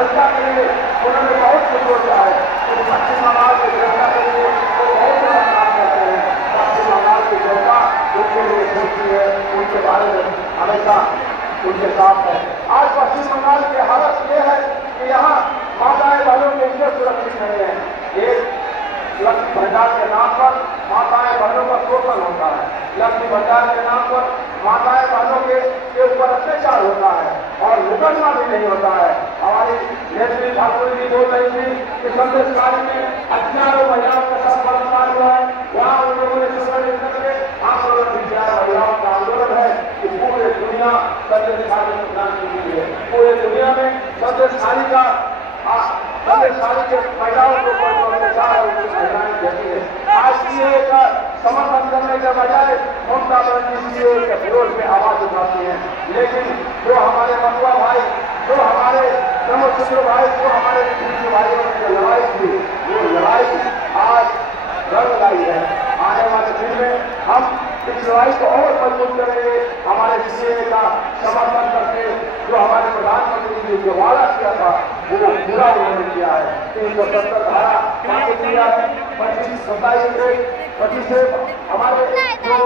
चर्चा करेंगे उन्होंने बहुत कुछ सोचा है। तो पश्चिम बंगाल की चर्चा करेंगे वो बहुत बड़ा काम करते हैं। पश्चिम बंगाल की जनता उनके लिए सोचती है, उनके बारे में हमेशा उनके साथ है। आज पश्चिम बंगाल की हालत ये है कि यहाँ माताएं बहनों के लिए सुरक्षित नहीं है। एक लक्ष्मी भंडार के नाम पर माताएं बहनों का शोषण होता है। लक्ष्मी भंडार के नाम पर माताएं बहनों के ऊपर अत्याचार होता है और मुकदमा भी नहीं होता है। हमारी नेत्री ठाकुर जी बोल रही थी कि संदेशकारी में हजारों महिलाओं के साथ बलात्कार हुआ है। वहाँ उन लोगों ने संगठित करके आंदोलन भी किया। महिलाओं का आंदोलन है कि पूरे दुनिया संदेशकारी को क्रांति की है। पूरे दुनिया में संदेशकारी का संदेशकारी के महिलाओं को अत्याचार और महिलाएं देती है। आज सीएए का समर्थन करने के बजाय ममता बनर्जी सीएए के विरोध में आवाज उठाती है। लेकिन जो हमारे मथुआ भाई, जो हमारे ब्रह्मपुत्र भाई, जो हमारे भाइयों ने जो लड़ाई थी, वो लड़ाई आज रंग लाई है। आने वाले दिन में हम इस लड़ाई को और मजबूत करेंगे। हमारे सीएए का समर्थन करके जो हमारे प्रधानमंत्री जी जो वादा किया था वो पूरा उन्होंने किया है। 370 धारा लागू किया है। 25 से हमारे जो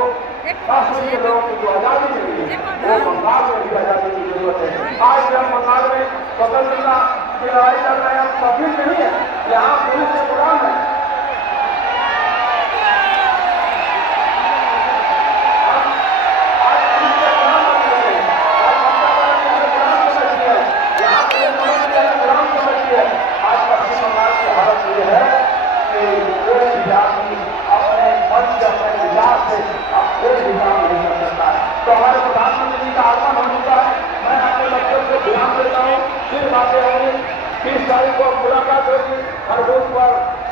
काश्मीर के लोगों की जो आजादी मिली है वो बंगाल में भी आजादी की जरूरत है। आज जब बंगाल में स्वतंत्रता की लड़ाई लड़ रहे हैं, तभी नहीं है यहाँ पुलिस से गुलाम है। तो हमारे प्रधानमंत्री जी का आह्वान हो चुका है। मैं आपके बच्चों को ध्यान देता हूँ, फिर बातें होंगी। 30 तारीख को मुलाकात होगी। हर बूथ पर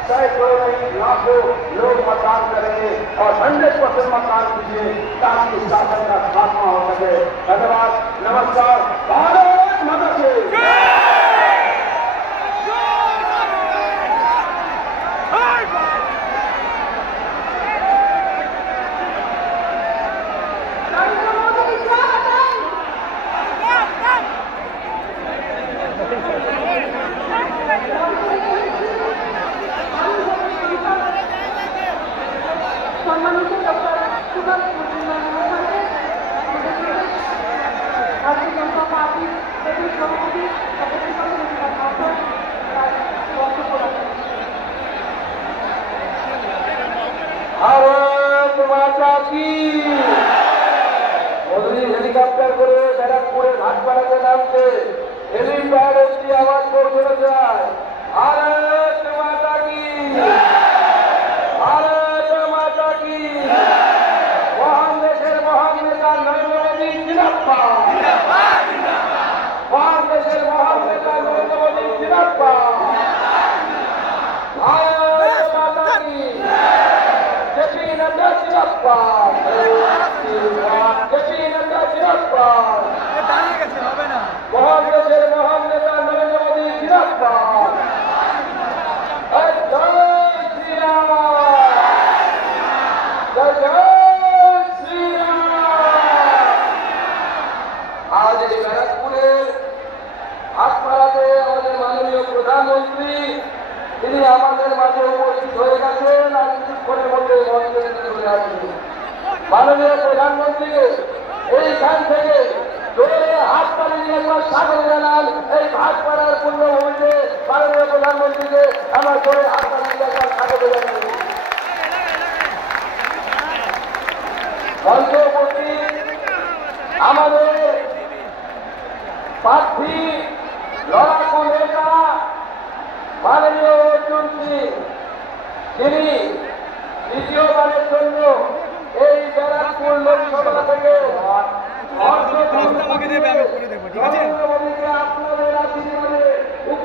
सैकड़ों नहीं लाखों लोग मतदान करेंगे और 100% मतदान कीजिए ताकि शासन का खात्मा हो सके। धन्यवाद, नमस्कार, भारत माता की। भारत माता की। मोदी हेलीकप्टर করে ব্যারাকপুরের ঘাটপাড়াতে নামছে। হেলিপ্যাড অব্দি আওয়াজ পৌঁছে যায়। भारत माता की, भारत माता की। মহান দেশের মহান নেতা নরেন্দ্র মোদী জিন্দাবাদ। মহান দেশের মহান নেতা নরেন্দ্র মোদী জিন্দাবাদ। भारत माता की। जय नंदा जिंदाबाद। जय नंदा जिंदाबाद। মহান দেশের মহান নেতা নরেন্দ্র মোদী জিন্দাবাদ। জয় শ্রীরাম, জয় শ্রীরাম। আজ এই ব্যারাকপুরের হাটপাড়াতে আমাদের মাননীয় প্রধানমন্ত্রী তিনি আমাদের মাঝে উপস্থিত হয়ে গেছেন। আর কিছুক্ষণের মধ্যে মঞ্চে চলে আসবেন। মাননীয় প্রধানমন্ত্রীকে এইখান থেকে জোরে হাততালি দিয়ে একবার স্বাগত জানান। এই ভাটপাড়ার পূর্ণভূমিতে মাননীয় প্রধানমন্ত্রীকে আমরা জোরে হাততালি দিয়ে একবার স্বাগত জানাই। মঞ্চে উপস্থিত আমাদের প্রার্থী লড়াকু নেতা মাননীয় অর্জুন সিং, যিনি দ্বিতীয়বারের জন্য এই ব্যারাকপুর লোকসভা থেকে নরেন্দ্র মোদীকে আপনাদের